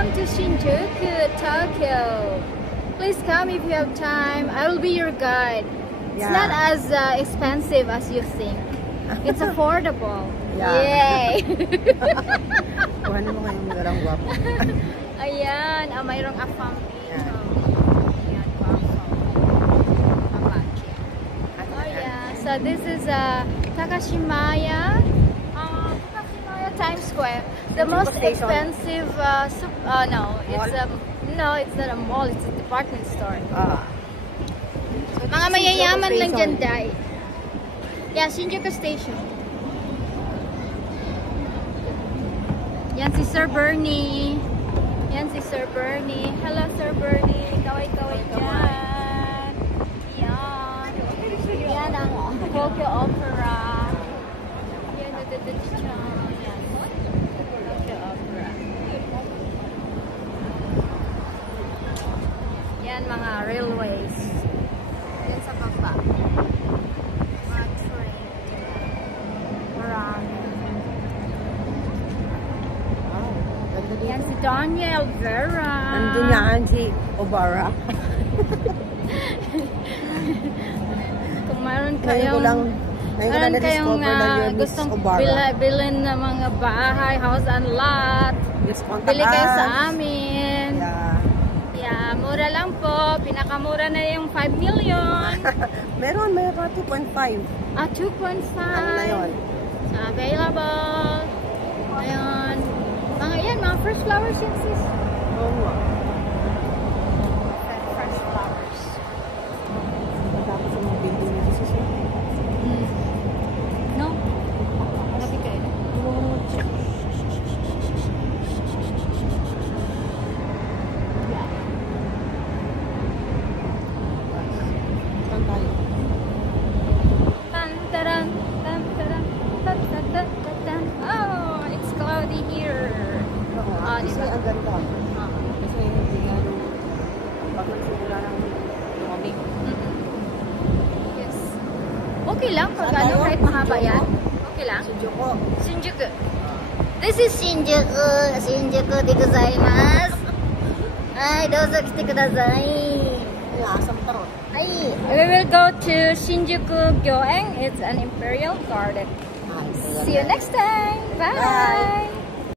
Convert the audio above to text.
Welcome to Shinjuku, Tokyo. Please come if you have time. I will be your guide. It's not as expensive as you think. It's affordable. Yay! Kuha naman kayong magarang guwapo. Ayan, mayroong afam dito. Ayan, guwapo. Oh yeah, so this is Takashimaya. Takashimaya Times Square. The most expensive no, it's not a mall, it's a department store. Mga mayayaman lang dyan, Dai. Yeah, Shinjuku Station. Yan si Sir Bernie. Yan si Sir Bernie. Hello, Sir Bernie. Kaway-kaway dyan. Yan. Yan ang Tokyo Opera. Yan, yan. Tokyo Opera. Yan, mga railways. Yan sa baba. Mga train. Marami. Yan si Daniel Vera. Nandun yan si Obara. Kung mayroon kayong gustong bilhin ng mga bahay, house and lot, bili kayo sa amin. Yeah, mura lang po. Pinakamura na yung 5 million. Meron 2.5. 2.5. Ano na yun? Available. Ayun. Mga fresh flowers yan, sis. Oo nga. Fresh flowers. Matapos sa mga building nito, sis. No? Nabi kayo. Saan tayo? Tan-taran, tan-taran, tan-tan-tan-tan. Oh, it's cloudy here. Kasi ang ganda. Kasi hindi yan pag nagsimula ng lumamig. Yes. Okay lang pag kahit mahaba yan. Okay lang. Shinjuku. Shinjuku. This is Shinjuku. Shinjuku de gozaimasu. Ay, dozo kite kudasai. We will go to Shinjuku Gyoen. It's an imperial garden. See you next time. Bye.